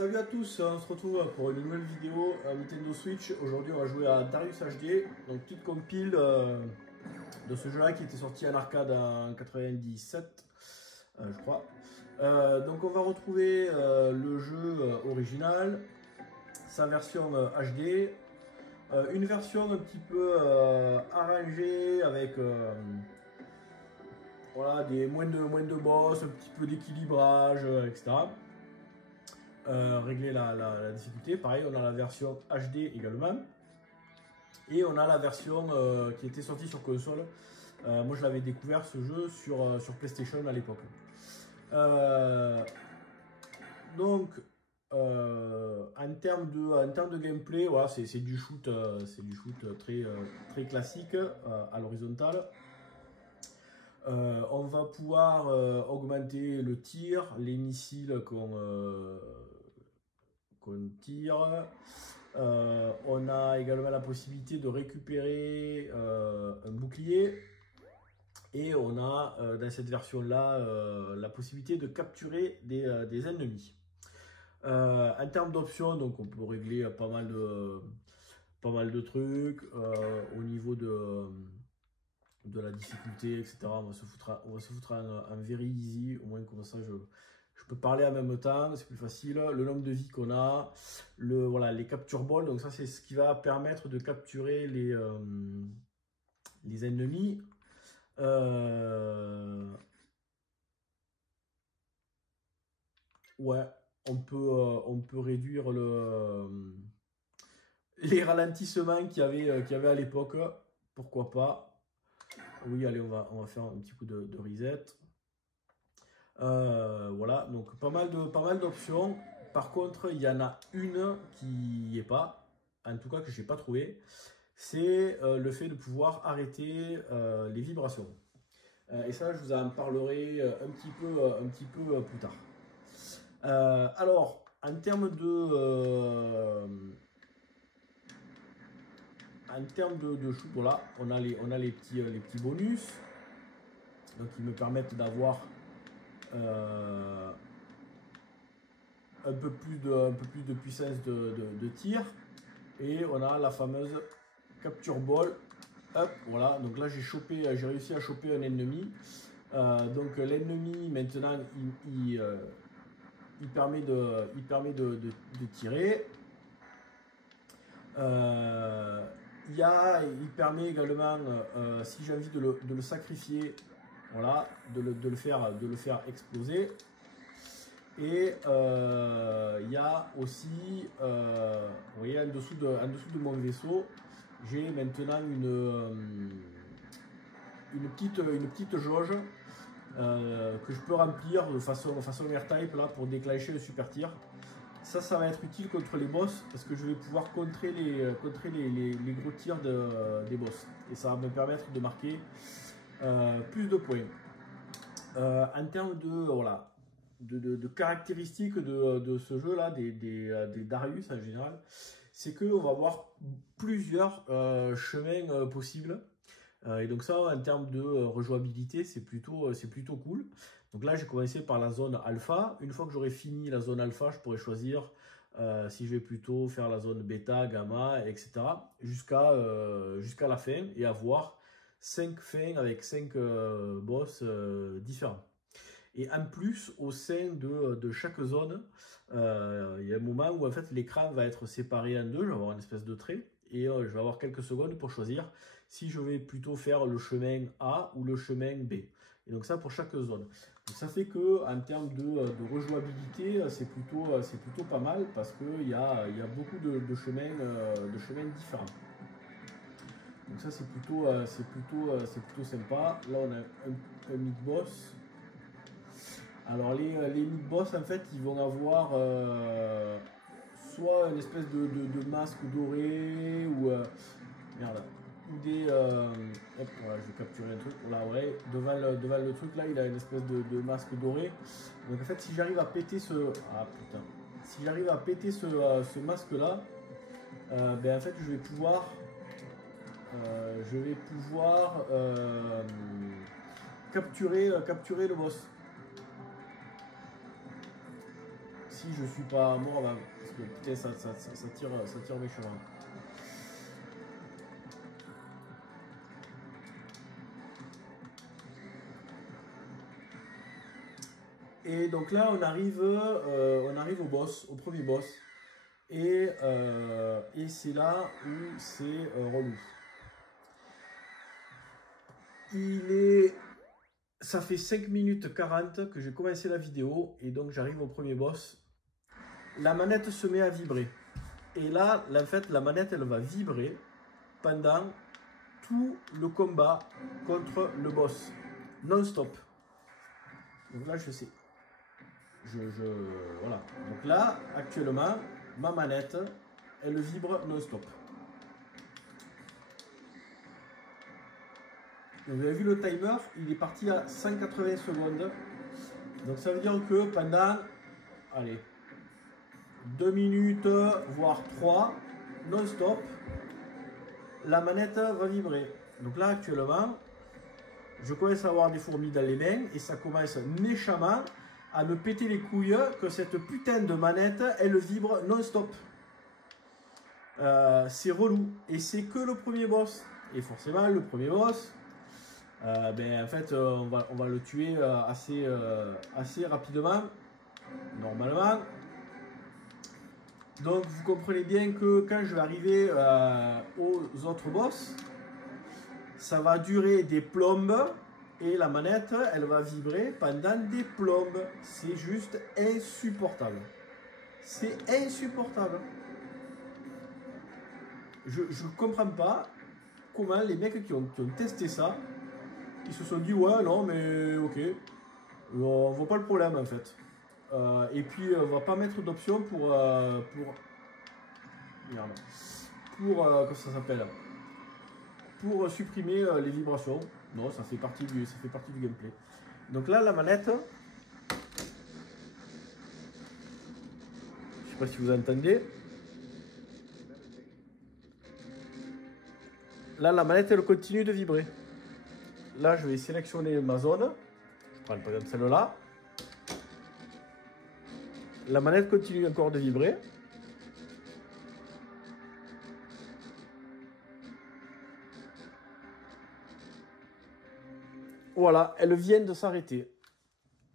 Salut à tous, on se retrouve pour une nouvelle vidéo à Nintendo Switch. Aujourd'hui on va jouer à Darius HD, donc petite compile de ce jeu là qui était sorti en arcade en 97 je crois. Donc on va retrouver le jeu original, sa version HD, une version un petit peu arrangée avec voilà, moins de boss, un petit peu d'équilibrage, etc. Régler la difficulté. Pareil, on a la version HD également. Et on a la version qui était sortie sur console. Moi, je l'avais découvert ce jeu sur PlayStation à l'époque. Donc, en termes de gameplay, voilà, c'est du shoot très classique à l'horizontale. On va pouvoir augmenter le tir, les missiles qu'on tire. On a également la possibilité de récupérer un bouclier. Et on a dans cette version-là la possibilité de capturer des ennemis. En termes d'options, donc on peut régler pas mal de trucs au niveau de la difficulté, etc. On va se foutre en very easy, au moins comme ça je peux parler en même temps, c'est plus facile. Le nombre de vies qu'on a, voilà, les capture balls, donc ça c'est ce qui va permettre de capturer les ennemis. Ouais, on peut réduire les ralentissements qu'il y avait à l'époque, pourquoi pas. Oui, allez, on va faire un petit coup de reset. Voilà, donc pas mal d'options. Par contre, il y en a une qui n'y est pas, en tout cas que je n'ai pas trouvé. C'est le fait de pouvoir arrêter les vibrations. Et ça, je vous en parlerai un petit peu plus tard. Alors, en termes de shoot, voilà, on a les petits bonus, donc qui me permettent d'avoir un peu plus de puissance de tir. Et on a la fameuse capture ball. Hop, voilà, donc là j'ai réussi à choper un ennemi. Donc l'ennemi maintenant il permet de tirer. Il permet également, si j'ai envie de le sacrifier, voilà, de le faire exploser. Et il y a aussi, vous voyez, en dessous de mon vaisseau, j'ai maintenant une petite jauge que je peux remplir de façon airtype là, pour déclencher le super tir. Ça va être utile contre les boss parce que je vais pouvoir contrer les gros tirs des boss. Et ça va me permettre de marquer plus de points. En termes voilà, de caractéristiques de ce jeu-là, des Darius en général, c'est qu'on va avoir plusieurs chemins possibles. Et donc ça, en termes de rejouabilité, c'est plutôt cool. Donc là, j'ai commencé par la zone alpha. Une fois que j'aurai fini la zone alpha, je pourrai choisir si je vais plutôt faire la zone bêta, gamma, etc. jusqu'à la fin et avoir 5 fins avec 5 boss différents. Et en plus, au sein de chaque zone, il y a un moment où en fait l'écran va être séparé en deux. Je vais avoir une espèce de trait et je vais avoir quelques secondes pour choisir si je vais plutôt faire le chemin A ou le chemin B. Et donc ça pour chaque zone. Donc ça fait que en termes de rejouabilité, c'est plutôt pas mal parce qu'il y a beaucoup de chemins différents. Donc ça c'est plutôt sympa. Là on a un mid-boss. Alors les mid-boss en fait ils vont avoir soit une espèce de masque doré ou merde, ou des hop, voilà, je vais capturer un truc là, ouais, devant le truc là il a une espèce de masque doré. Donc en fait si j'arrive à péter si j'arrive à péter ce masque là, ben en fait je vais pouvoir capturer le boss. si je suis pas mort, bah, parce que putain, ça tire méchant. Et donc là, on arrive au boss, au premier boss. Et c'est là où c'est relou. Ça fait 5 minutes 40 que j'ai commencé la vidéo et donc j'arrive au premier boss. La manette se met à vibrer. Et là, en fait, la manette, elle va vibrer pendant tout le combat contre le boss. Non-stop. Donc là, je sais. Voilà. Donc là, actuellement, ma manette, elle vibre non-stop. Vous avez vu le timer, il est parti à 180 secondes. Donc ça veut dire que pendant, allez, 2 minutes, voire 3, non-stop, la manette va vibrer. Donc là, actuellement, je commence à avoir des fourmis dans les mains et ça commence méchamment à me péter les couilles que cette putain de manette, elle vibre non-stop. C'est relou. Et c'est que le premier boss. Et forcément, le premier boss, en fait, on va le tuer assez rapidement, normalement. Donc, vous comprenez bien que quand je vais arriver aux autres boss, ça va durer des plombes et la manette, elle va vibrer pendant des plombes. C'est juste insupportable. C'est insupportable. Je ne comprends pas comment les mecs qui ont testé ça, ils se sont dit ouais non mais ok, on voit pas le problème en fait. Et puis on va pas mettre d'option pour comment ça s'appelle, pour supprimer les vibrations. Non, ça fait partie du gameplay. Donc là la manette, je sais pas si vous entendez. Là la manette elle continue de vibrer. Là, je vais sélectionner ma zone. Je prends par exemple celle-là. La manette continue encore de vibrer. Voilà, elle vient de s'arrêter.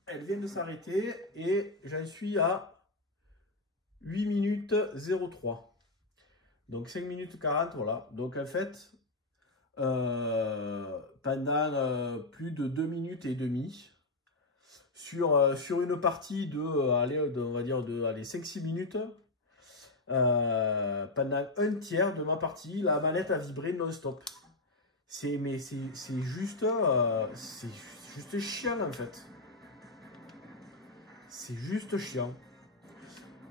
Elle vient de s'arrêter et j'en suis à 8 minutes 03. Donc 5 minutes 40, voilà. Donc en fait, pendant plus de 2 minutes et demie, sur une partie on va dire 5-6 minutes, pendant un tiers de ma partie, la manette a vibré non-stop. C'est juste chiant en fait. C'est juste chiant.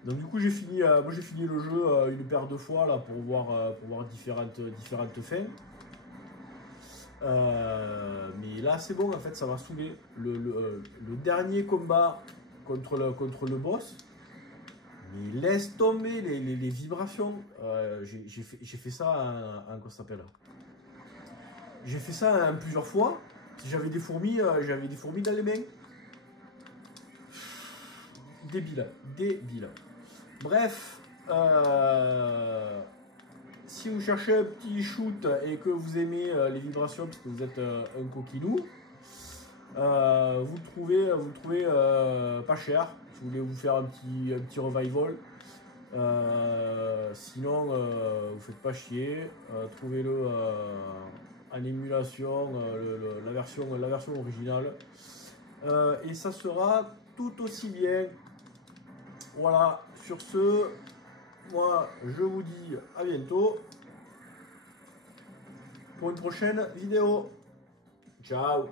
Donc du coup j'ai fini le jeu une paire de fois là pour voir différentes fins. Mais là c'est bon en fait, ça m'a saoulé. Le dernier combat contre le boss, mais laisse tomber les vibrations. J'ai fait ça en quoi ça s'appelle. J'ai fait ça plusieurs fois. J'avais des fourmis dans les mains. Débile. Bref, si vous cherchez un petit shoot et que vous aimez les vibrations parce que vous êtes un coquinou, vous le trouvez pas cher. Si vous voulez vous faire un petit revival. Sinon, vous faites pas chier. Trouvez-le en émulation, la version originale. Et ça sera tout aussi bien. Voilà, sur ce, moi je vous dis à bientôt pour une prochaine vidéo. Ciao.